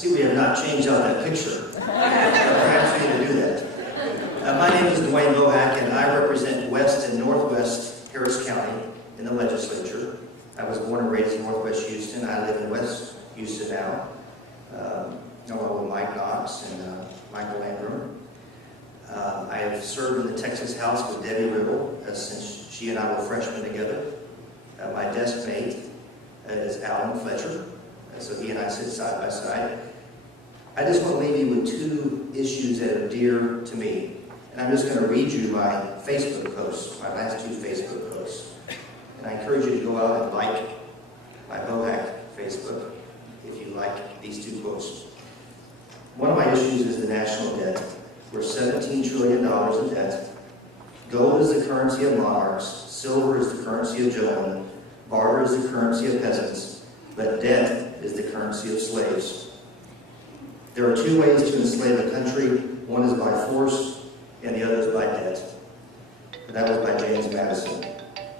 see we have not changed out that picture. Perhaps we need to do that. My name is Dwayne Bohack, and I represent West and Northwest Harris County in the legislature. I was born and raised in Northwest Houston. I live in West Houston now, along with Mike Knox and Michael Landrum. I have served in the Texas House with Debbie Ribble since she and I were freshmen together. My desk mate is Alan Fletcher, so he and I sit side by side. I just want to leave you with two issues that are dear to me. And I'm just going to read you my Facebook posts, my last two Facebook posts. And I encourage you to go out and like my Bohack Facebook if you like these two posts. One of my issues is the national debt. We're $17 trillion in debt. Gold is the currency of monarchs. Silver is the currency of gentlemen. Barter is the currency of peasants. But debt is the currency of slaves. There are two ways to enslave a country. One is by force, and the other is by debt. And that was by James Madison.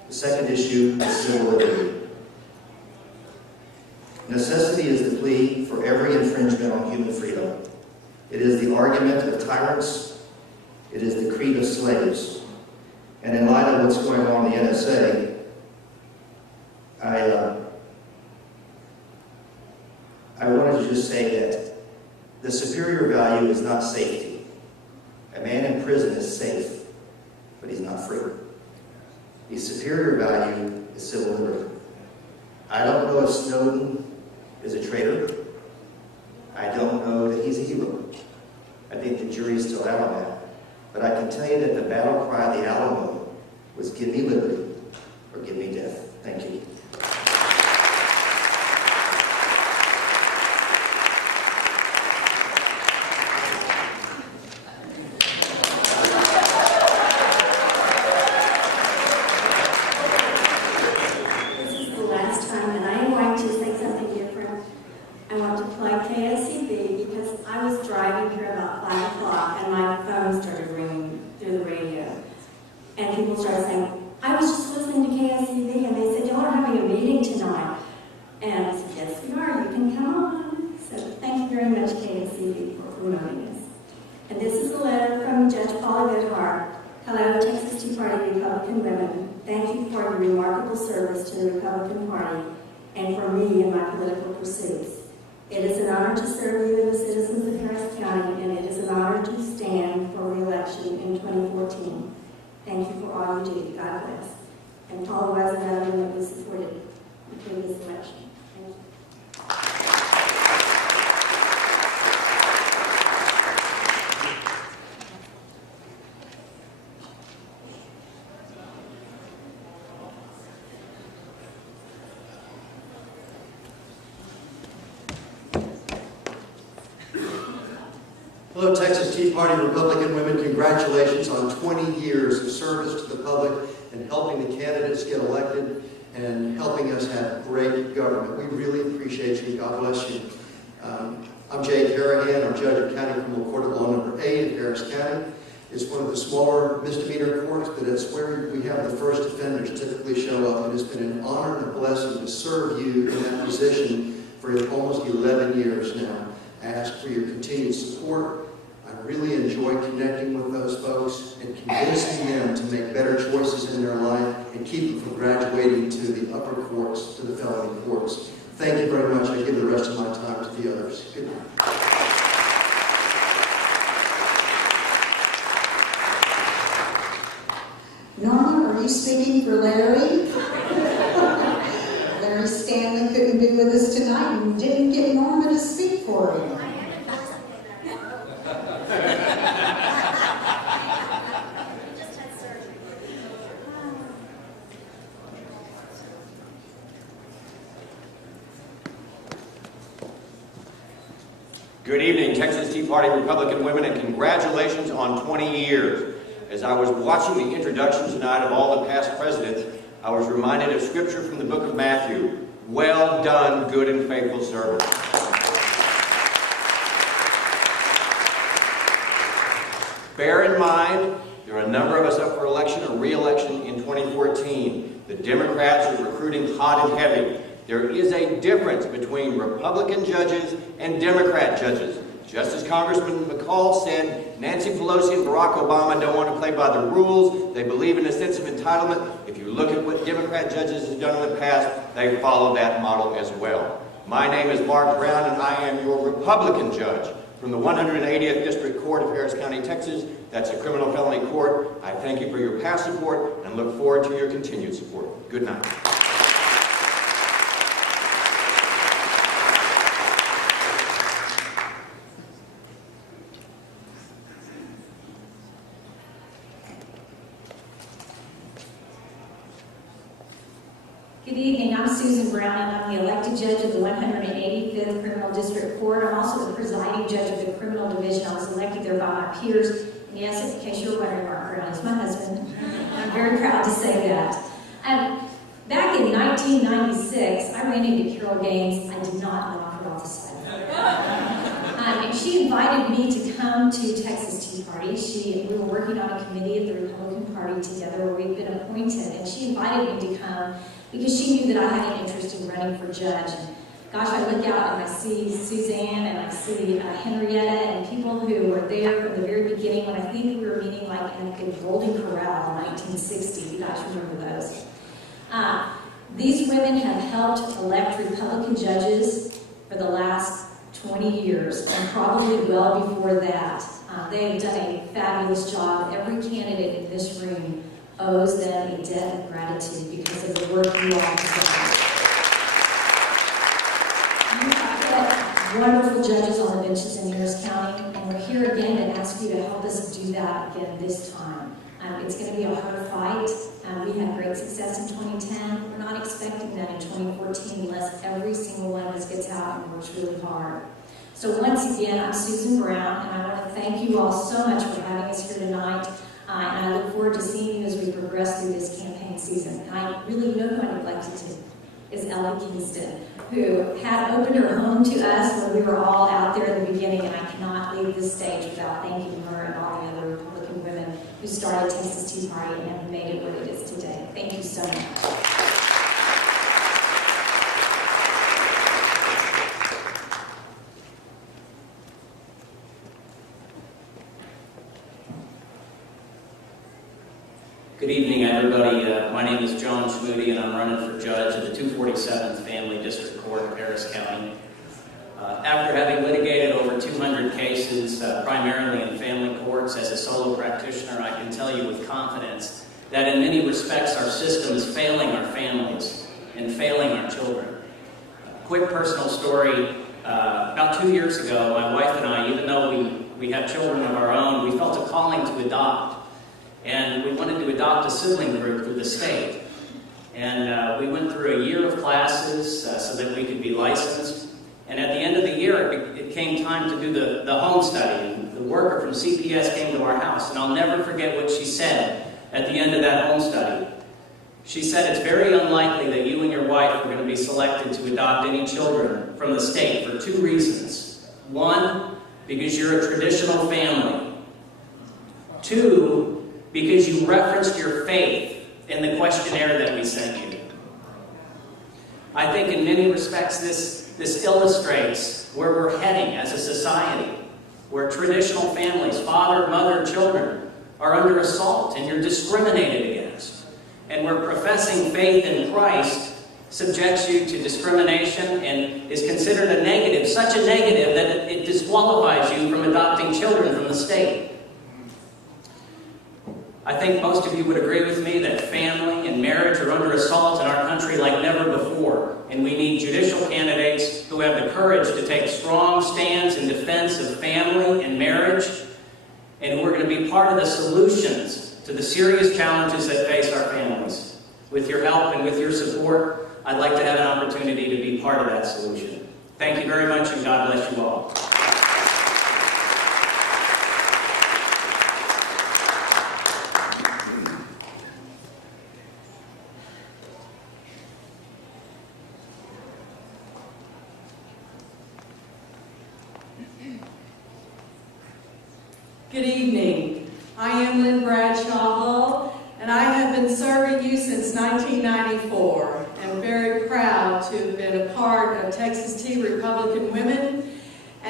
The second issue is civil liberty. Necessity is the plea for every infringement on human freedom. It is the argument of tyrants. It is the creed of slaves. And in light of what's going on in the NSA, I wanted to just say that the superior value is not safety. A man in prison is safe, but he's not free. The superior value is civil liberty. I don't know if Snowden is a traitor. I don't know that he's a hero. I think the jury's still out on that. But I can tell you that the battle cry of the Alamo was give me liberty or give me death. Thank you. It is an honor to serve you and the citizens of Harris County, and it is an honor to stand for re-election in 2014. Thank you for all you do. God bless. And to all the residents that we supported through this election. Thank you. Hello, Texas Tea Party Republican women. Congratulations on 20 years of service to the public and helping the candidates get elected and helping us have great government. We really appreciate you. God bless you. I'm Jay Carahan. I'm judge of County Criminal Court of Law Number 8 in Harris County. It's one of the smaller misdemeanor courts, but it's where we have the first offenders typically show up. And it's been an honor and a blessing to serve you in that position for almost 11 years now. I ask for your continued support. I really enjoy connecting with those folks and convincing them to make better choices in their life and keep them from graduating to the upper courts, to the felony courts. Thank you very much. I give the rest of my time to the others. Good night. Norma, are you speaking for Larry? Larry Stanley couldn't be with us tonight and didn't get Norma to speak for him. Good evening, Texas Tea Party Republican women, and congratulations on 20 years. As I was watching the introduction tonight of all the past presidents, I was reminded of scripture from the book of Matthew. Well done, good and faithful servant. Bear in mind, there are a number of us up for election or re-election in 2014. The Democrats are recruiting hot and heavy. There is a difference between Republican judges and Democrat judges. Just as Congressman McCall said, Nancy Pelosi and Barack Obama don't want to play by the rules. They believe in a sense of entitlement. If you look at what Democrat judges have done in the past, they follow that model as well. My name is Mark Brown, and I am your Republican judge from the 180th District Court of Harris County, Texas. That's a criminal felony court. I thank you for your past support and look forward to your continued support. Good night. Good evening, I'm Susan Brown, and I'm the elected judge of the 185th Criminal District Court. I'm also the presiding judge of the Criminal Division. I was elected there by my peers. And yes, in case you're wondering, Mark Brown is my husband. I'm very proud to say that. Back in 1996, I ran into Carol Gaines. I did not knock her off the sidewalk. And she invited me to come to Texas Tea Party. We were working on a committee at the Republican Party together where we've been appointed, and she invited me to come because she knew that I had an interest in running for judge. And gosh, I look out and I see Suzanne and I see Henrietta and people who were there from the very beginning when I think we were meeting like in a Golden Corral in 1960. You guys remember those? These women have helped elect Republican judges for the last 20 years and probably well before that. They have done a fabulous job. Every candidate in this room owes them a debt of gratitude because of the work you all have done. You have put wonderful judges on the benches in Harris County, and we're here again to ask you to help us do that again this time. It's going to be a hard fight. We had great success in 2010. We're not expecting that in 2014 unless every single one of us gets out and works really hard. So once again, I'm Susan Brown, and I want to thank you all so much for having us here tonight. And I look forward to seeing you as we progress through this campaign season. And I really know who I neglected to is Ellie Kingston, who had opened her home to us when we were all out there in the beginning, and I cannot leave this stage without thanking her and all the other Republican women who started Texas Tea Party and have made it what it is today. Thank you so much. Good evening, everybody. My name is John Schmoody, and I'm running for judge of the 247th Family District Court of Harris County. After having litigated over 200 cases, primarily in family courts as a solo practitioner, I can tell you with confidence that in many respects our system is failing our families and failing our children. Quick personal story. About 2 years ago, my wife and I, even though we have children of our own, we felt a calling to adopt. And we wanted to adopt a sibling group through the state. And we went through a year of classes so that we could be licensed. And at the end of the year, it came time to do the home study. And the worker from CPS came to our house. And I'll never forget what she said at the end of that home study. She said, "It's very unlikely that you and your wife are going to be selected to adopt any children from the state for 2 reasons. 1, because you're a traditional family. 2, because you referenced your faith in the questionnaire that we sent you." I think in many respects this illustrates where we're heading as a society, where traditional families, father, mother, children, are under assault and you're discriminated against. And where professing faith in Christ subjects you to discrimination and is considered a negative, such a negative that it disqualifies you from adopting children from the state. I think most of you would agree with me that family and marriage are under assault in our country like never before. And we need judicial candidates who have the courage to take strong stands in defense of family and marriage, and who are going to be part of the solutions to the serious challenges that face our families. With your help and with your support, I'd like to have an opportunity to be part of that solution. Thank you very much, and God bless you all. Good evening. I am Lynn Bradshaw Hull, and I have been serving you since 1994, and very proud to have been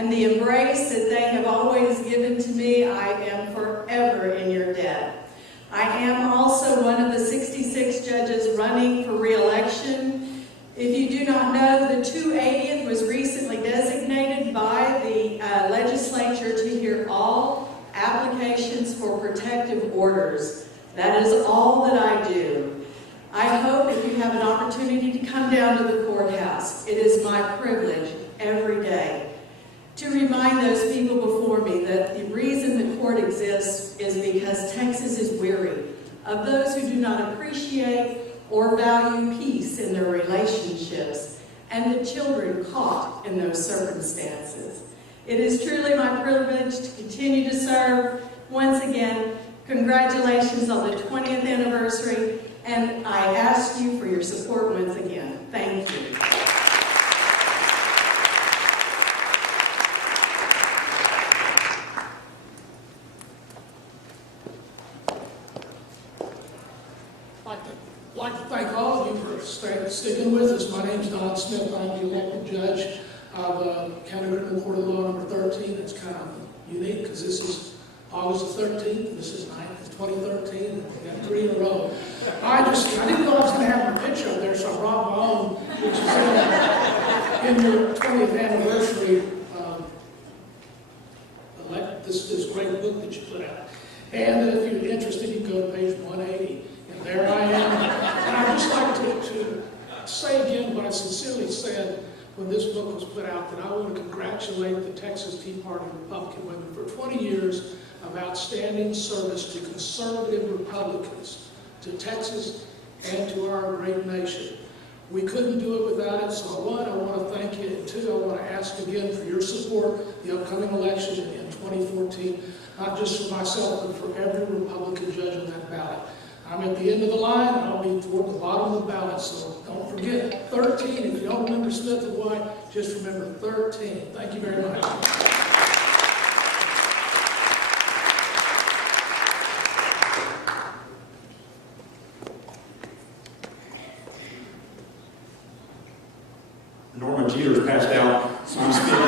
and the embrace that they have always given to me. I am forever in your debt. I am also one of the 66 judges running for re-election. If you do not know, the 280th was recently designated by the legislature to hear all applications for protective orders. That is all that I do. I hope if you have an opportunity to come down to the courthouse, it is my privilege every day to remind those people before me that the reason the court exists is because Texas is weary of those who do not appreciate or value peace in their relationships and the children caught in those circumstances. It is truly my privilege to continue to serve. Once again, congratulations on the 20th anniversary, and I ask you for your support once again. Thank you. I'd like to thank all of you for sticking with us. My name's Don Smith. I'm the elected judge of County Criminal Court of Law number 13. It's kind of unique because this is August the 13th, and this is 2013, and we got 3 in a row. I didn't know I was going to have my picture up there, so I brought my own, which is in your 20th anniversary. This great book that you put out. And if you're interested, you can go to page 180. And there I am. And I'd just like to say again what I sincerely said when this book was put out, that I want to congratulate the Texas Tea Party Republican women for 20 years of outstanding service to conservative Republicans, to Texas, and to our great nation. We couldn't do it without it, so one, I want to thank you, and two, I want to ask again for your support the upcoming election in 2014, not just for myself, but for every Republican judge on that ballot. I'm at the end of the line, and I'll be toward the bottom of the ballot, so don't forget 13. If you don't remember Smith and White, just remember 13. Thank you very much. Norma Jeter's passed out, so I'm speaking up.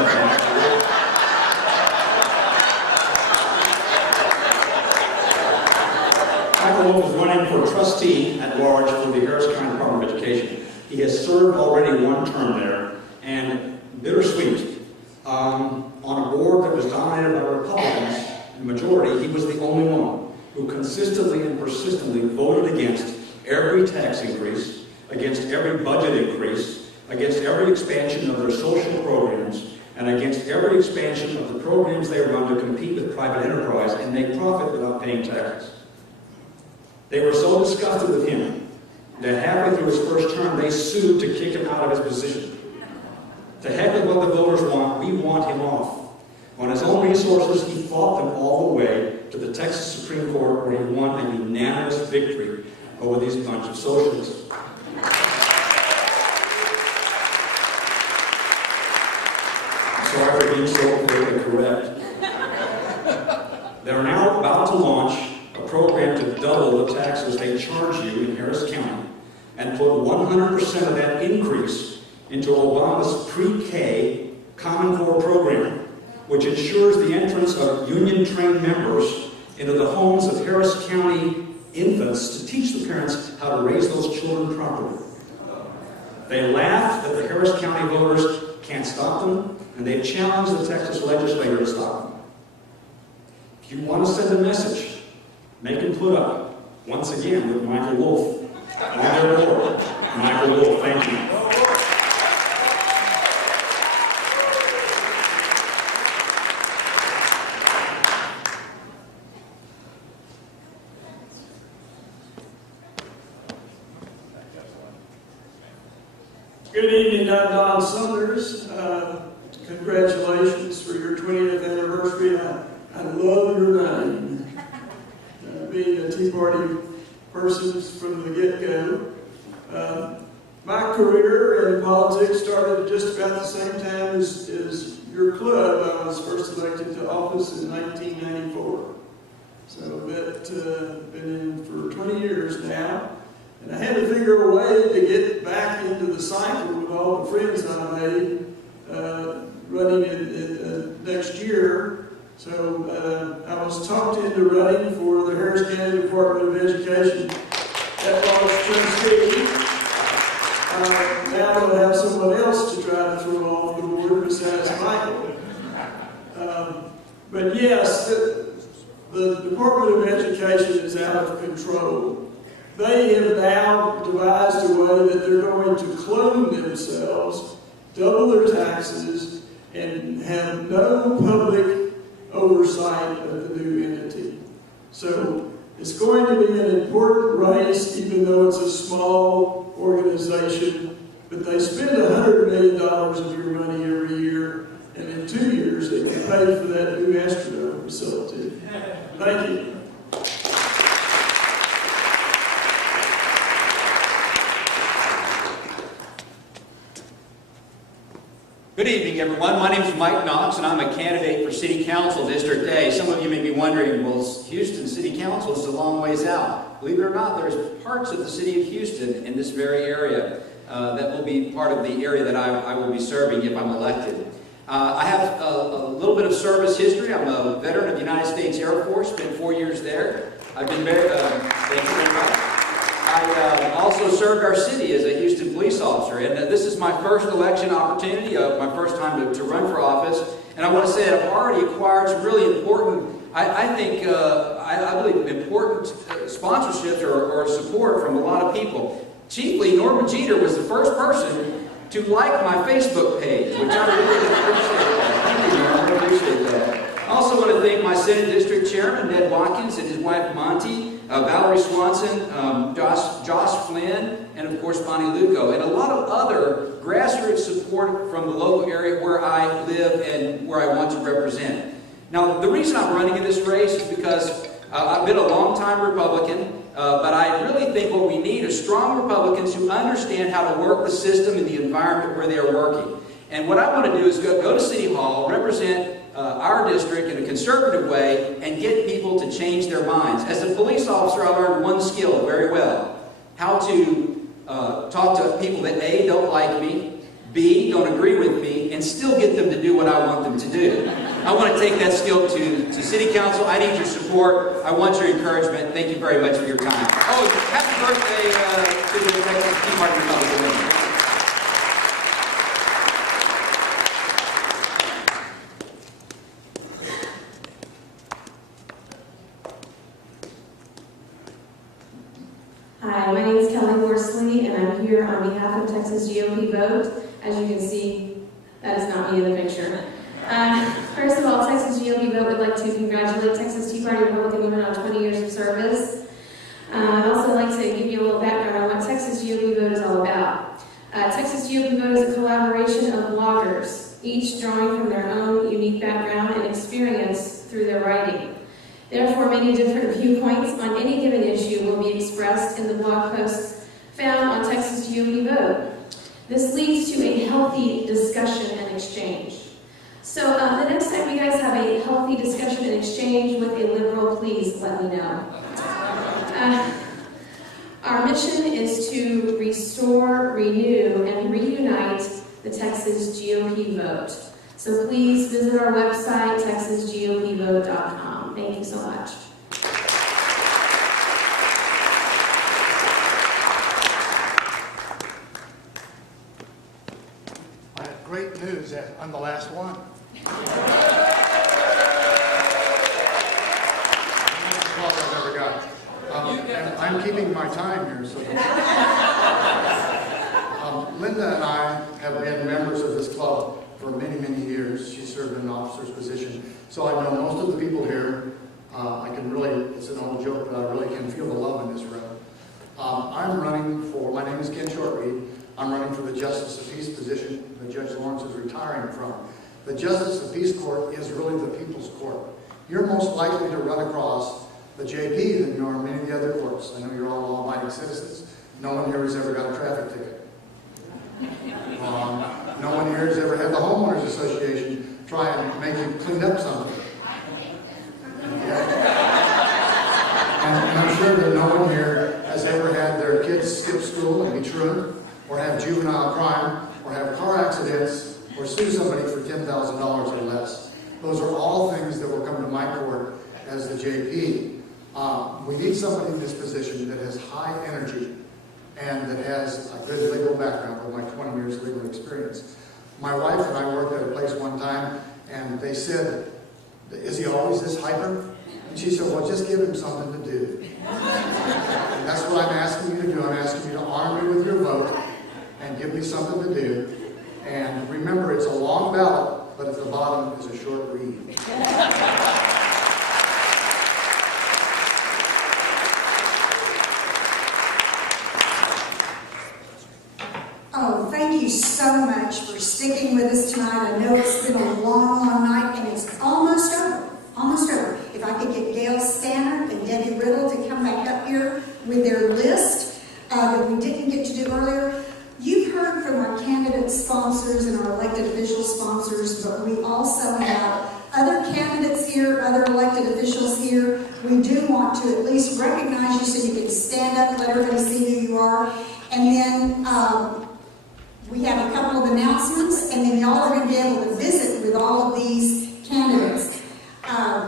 Michael Wolf is running for trustee at large for the Harris County Department of Education. He has served already 1 term there, and bittersweet, on a board that was dominated by Republicans, the majority, he was the only one who consistently and persistently voted against every tax increase, against every budget increase, against every expansion of their social programs, and against every expansion of the programs they run to compete with private enterprise and make profit without paying taxes. They were so disgusted with him that halfway through his first term, they sued to kick him out of his position. To heck with what the voters want, we want him off. On his own resources, he fought them all the way to the Texas Supreme Court, where he won a unanimous victory over these bunch of socialists. Sorry for being so politically correct. They're now about to launch a program to double the taxes they charge you in Harris County and put 100% of that increase into Obama's pre-K Common Core program, which ensures the entrance of union-trained members into the homes of Harris County infants to teach the parents how to raise those children properly. They laugh that the Harris County voters can't stop them, and they've challenged the Texas legislature to stop them. If you want to send a message, make them put up, once again, with Michael Wolf on their board. Michael Wolf, thank you. Good evening, I'm Don Saunders. Congratulations for your 20th anniversary. I love your name. Being a Tea Party person from the get-go. My career in politics started just about the same time as your club. I was first elected to office in 1994. So I've been in for 20 years now. And I had to figure a way to get back into the cycle with all the friends I made running next year. So I was talked into running for the Harris County Department of Education at-large trustee. Now I'll have someone else to try to throw off the board besides Michael. But yes, the Department of Education is out of control. They have now devised a way that they're going to clone themselves, double their taxes, and have no public oversight of the new entity. So it's going to be an important race, even though it's a small organization, but they spend $100 million of your money every year, and in 2 years they can pay for that new Astrodome facility. Thank you. Good evening, everyone. My name is Mike Knox, and I'm a candidate for City Council District A. Some of you may be wondering, well, Houston City Council is a long ways out. Believe it or not, there's parts of the city of Houston in this very area that will be part of the area that I will be serving if I'm elected. I have a little bit of service history. I'm a veteran of the United States Air Force, spent 4 years there. I've been very, thank you very much. I also served our city as a Houston police officer, and this is my first election opportunity, my first time to run for office. And I want to say that I've already acquired some really important, I believe, important sponsorships or support from a lot of people. Chiefly, Norma Jeter was the first person to like my Facebook page, which I really appreciate that. Thank you, Norma. I appreciate that. I also want to thank my Senate District Chairman, Ned Watkins, and his wife, Monty, Valerie Swanson, Josh Flynn, and of course Bonnie Luco, and a lot of other grassroots support from the local area where I live and where I want to represent. Now, the reason I'm running in this race is because I've been a long-time Republican, but I really think what we need is strong Republicans who understand how to work the system and the environment where they are working. And what I want to do is go to City Hall, represent our district in a conservative way, and get people to change their minds. As a police officer, I learned one skill very well: how to talk to people that A, don't like me, B, don't agree with me, and still get them to do what I want them to do. I want to take that skill to City Council. I need your support. I want your encouragement. Thank you very much for your time. Oh, happy birthday to the Texas Tea Party Republican. Hi, my name is Kelly Horsley, and I'm here on behalf of Texas GOP Vote. As you can see, that is not me in the picture. First of all, Texas GOP Vote would like to congratulate Texas Tea Party Republican women on 20 years of service. I'd also like to give you a little background on what Texas GOP Vote is all about. Texas GOP Vote is a collaboration of bloggers, each drawing from their own unique background and experience through their writing. Therefore, many different viewpoints on any given issue will be expressed in the blog posts found on Texas GOP Vote. This leads to a healthy discussion and exchange. So the next time you guys have a healthy discussion and exchange with a liberal, please let me know. Our mission is to restore, renew, and reunite the Texas GOP Vote. So please visit our website, texasgopvote.com. Thank you so much. I have great news that I'm the last one. I've ever got. And I'm keeping my time here. So Linda and I have been members of this club for many, many years. She served in an officer's position. So I know most of the people here. I can really, it's an old joke, but I really can feel the love in this room. I'm running for, my name is Ken Shortreed. I'm running for the Justice of Peace position that Judge Lawrence is retiring from. The Justice of Peace Court is really the people's court. You're most likely to run across the JP than you are many of the other courts. I know you're all law-abiding citizens. No one here has ever got a traffic ticket. No one here has ever had the Homeowners Association try and make you clean up something. And I'm sure that no one here has ever had their kids skip school and be truant, or have juvenile crime, or have car accidents, or sue somebody for $10,000 or less. Those are all things that will come to my court as the JP. We need somebody in this position that has high energy and that has a good legal background with my 20 years legal experience. My wife and I worked at a place one time, and they said, "Is he always this hyper?" And she said, "Well, just give him something to do." And that's what I'm asking you to do. I'm asking you to honor me with your vote and give me something to do. And remember, it's a long ballot, but at the bottom is a short read. Oh, thank you so much for sticking with us tonight. I know it's been a long, long night, and it's almost over. Almost over. If I could get Gail Stannard and Debbie Riddle to come back up here with their list that we didn't get to do earlier. You've heard from our candidate sponsors and our elected official sponsors, but we also have other candidates here, other elected officials here. We do want to at least recognize you so you can stand up, let everybody see who you are. And then we have a couple of announcements, and then y'all are going to be able to visit with all of these candidates.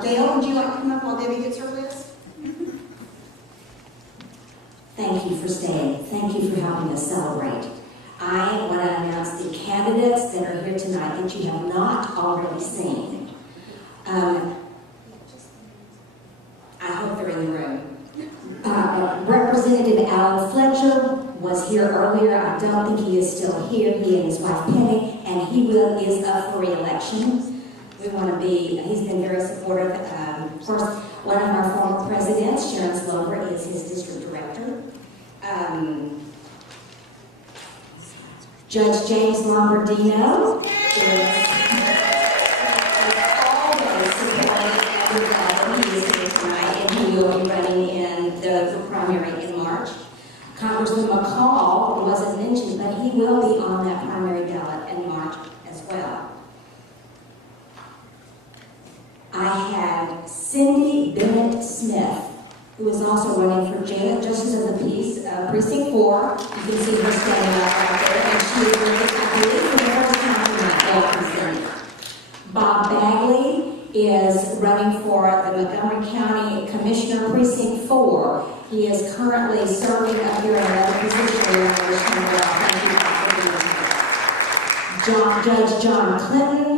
Gail, would you like to come up while Debbie gets her list? Thank you for staying. Thank you for helping us celebrate. I want to announce the candidates that are here tonight that you have not already seen. I hope they're in the room. Representative Alan Fletcher was here earlier. I don't think he is still here. He and his wife Penny, and he is up for re-election. We want to be, he's been very supportive. Of course, one of our former presidents, Sharon Slover, is his district director. Judge James Lombardino is always supporting everybody. He is here tonight, and he will be running in the primary in March. Congressman McCall wasn't mentioned, but he will be on that primary ballot in March as well. I had Cindy Bennett Smith, who is also running for Justice of the Peace, Precinct 4. You can see her standing up right there, and she is running, I believe, for the first time tonight. Welcome, Cindy. Bob Bagley is running for the Montgomery County Commissioner, Precinct 4. He is currently serving up here in another position. Thank you for being here. Judge John Clinton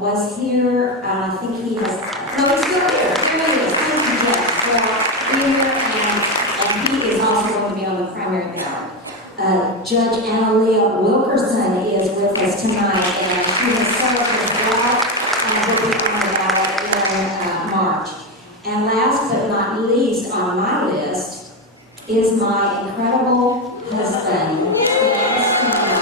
was here. I think he has. No, he's still here. Here he is. Thank you, Judge, for being here, and he is also going to be on the primary ballot. Judge Analia Wilkerson is with us tonight, and she has served as well and will be on the ballot in March. And last but not least on my list is my incredible husband, Stan Steiner.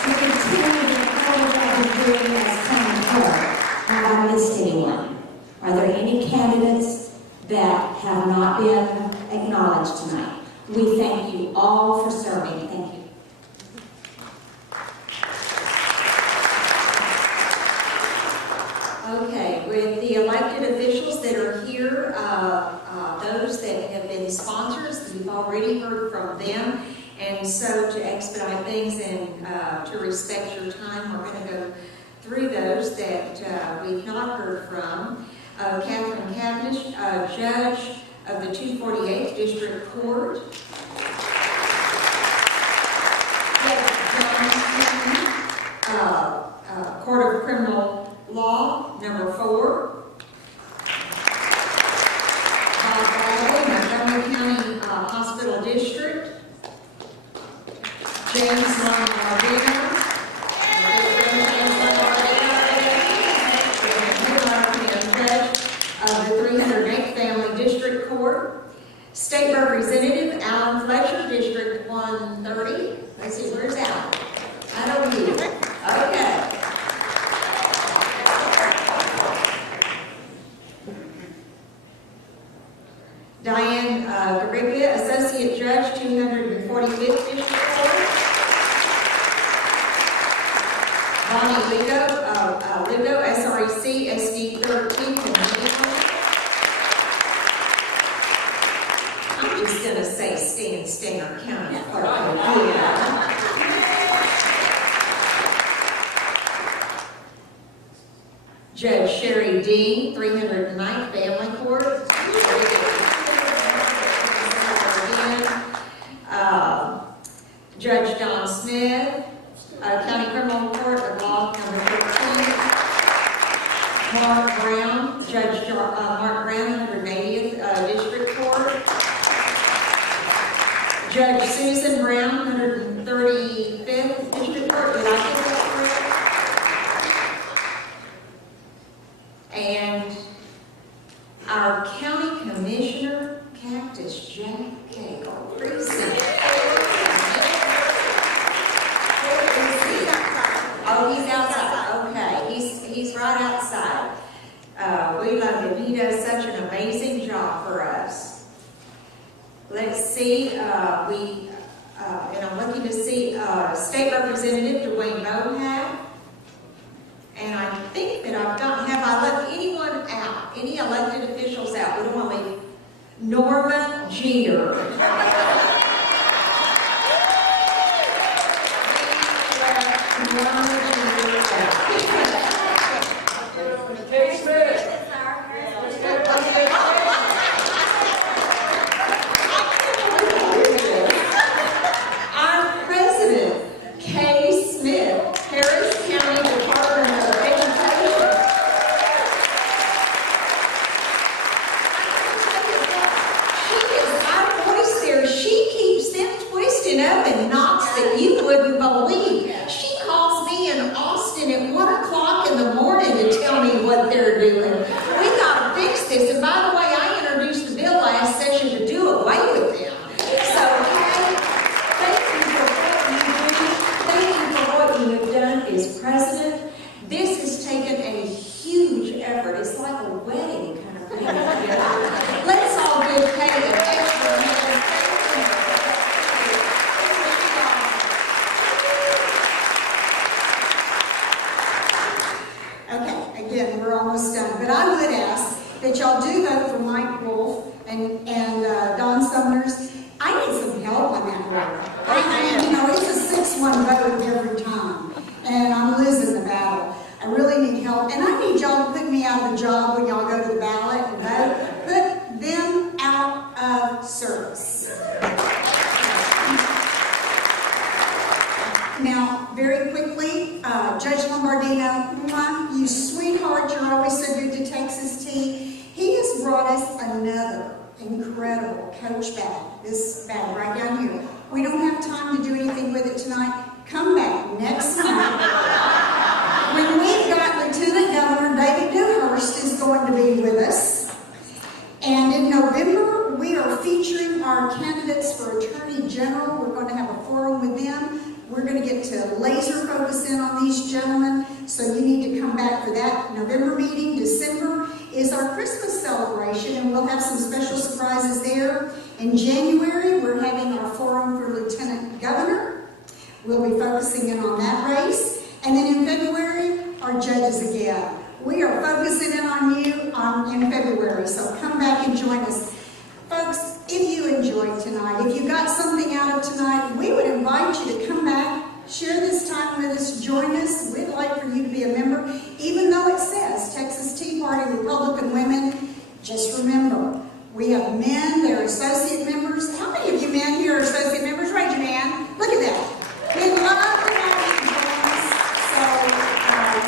To continue the incredible job of doing as county clerk. Have I missed anyone? Are there any candidates that have not been acknowledged tonight? We thank you all for serving. Thank you. Okay, with the elected officials that are here, those that have been sponsors, you've already heard from them. And so to expedite things and to respect your time, we're going to go through those that we've not heard from. Catherine Cavendish, Judge of the 248th District Court. Court of Criminal Law, number 4. Bob Bradley, Montgomery County Hospital District. James Lombardino. Of the 308th Family District Court. State Representative Alan Fletcher, District 130. Let's see, where's Alan? I don't need it. Okay. Diane Garibia, Associate Judge, 245th District Court. Bonnie Lugo, SREC, SD 13, I'm just going to say Stan Steiner County Clerk. Judge Don Smith, County Criminal Court of Law number 13. Mark Brown, Judge Mark Brown, 180th District Court. Judge Susan Brown, 135th District Court. Did I get that correct? And our County Commissioner, Cactus Jack Cagle, precinct. Oh, he's outside. Okay, he's right outside. We love him. He does such an amazing job for us. Let's see. And I'm looking to see State Representative Dwayne Bohack. And I think that have I left anyone out? Any elected officials out? We don't want to leave Norma Jeter. Our President, Kay Smith, Harris County Department of Education. Our voice there, she keeps them twisting up in knots that you wouldn't believe. She calls me in Austin at 1 o'clock in the morning to tell me what they're doing. We gotta fix this. And by the way, I introduced the bill last session to do away with them. So, Kay, thank you for what you do. Thank you for what you have done as president. This has taken a huge effort. It's like a wedding kind of thing. Let's all give Kay an extra hand. Okay, again, we're almost done. But I would ask that y'all do vote for Mike Wolf and Don Summers. I need some help on that one. You know, it's a 6-1 vote every time. And I'm losing the battle. I really need help. And I need y'all to put me out of the job when y'all go to the ballot and vote. Put them out of service. Now, very quickly, Judge Lombardino, you sweetheart, you're always so good to Texas Tea. He has brought us another incredible Coach bag, this bag right down here. We don't have time to do anything with it tonight. Come back next month when we've got Lieutenant Governor David Dewhurst is going to be with us. And in November, we are featuring our candidates for Attorney General. We're going to have a forum with them. We're going to get to laser focus in on these gentlemen, so you need to come back for that November meeting. December is our Christmas celebration, and we'll have some special surprises there. In January, we're having our forum for Lieutenant Governor. We'll be focusing in on that race. And then in February, our judges again. We are focusing in on you in February, so come back and join us. Folks, if you enjoyed tonight, if you got something out of tonight, we would invite you to come back, share this time with us, join us. We'd like for you to be a member. Even though it says Texas Tea Party Republican Women, just remember, we have men, they're associate members. How many of you men here are associate members? Raise your hand. Look at that. We'd love to have you join us. So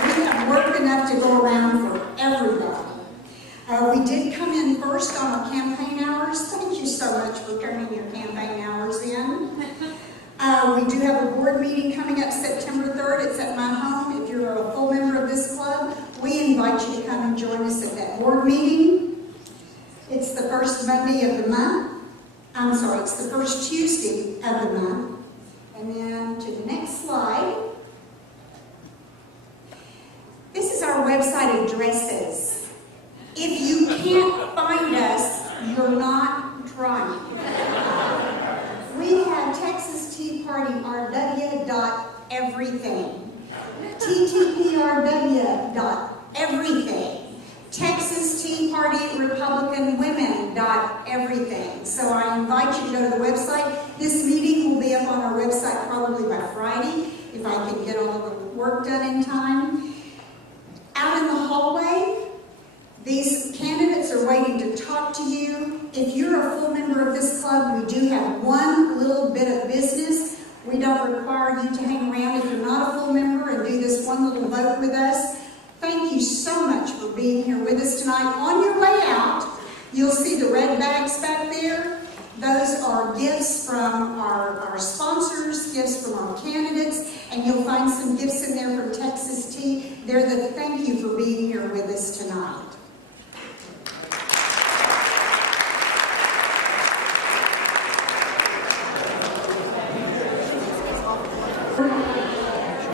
we have work enough to go around for everybody. We did come in first on our campaign hours. Thank you so much for turning your campaign hours in. We do have a board meeting coming up September 3rd. It's at my home. If you're a full member of this club, we invite you to come and join us at that board meeting. It's the first Monday of the month. I'm sorry, it's the first Tuesday of the month. And then to the next slide. This is our website addresses. If you can't find us, you're not trying. We have Texas Tea Party RW.everything, TTPRW.everything, Texas Tea Party Republican Women.everything. So I invite you to go to the website. This meeting will be up on our website probably by Friday, if I can get all of the work done in time. Out in the hallway, these candidates are waiting to talk to you. If you're a full member of this club, we do have one little bit of business. We don't require you to hang around if you're not a full member and do this one little vote with us. Thank you so much for being here with us tonight. On your way out, you'll see the red bags back there. Those are gifts from our sponsors, gifts from our candidates, and you'll find some gifts in there from Texas Tea. They're the thank you for being here with us tonight.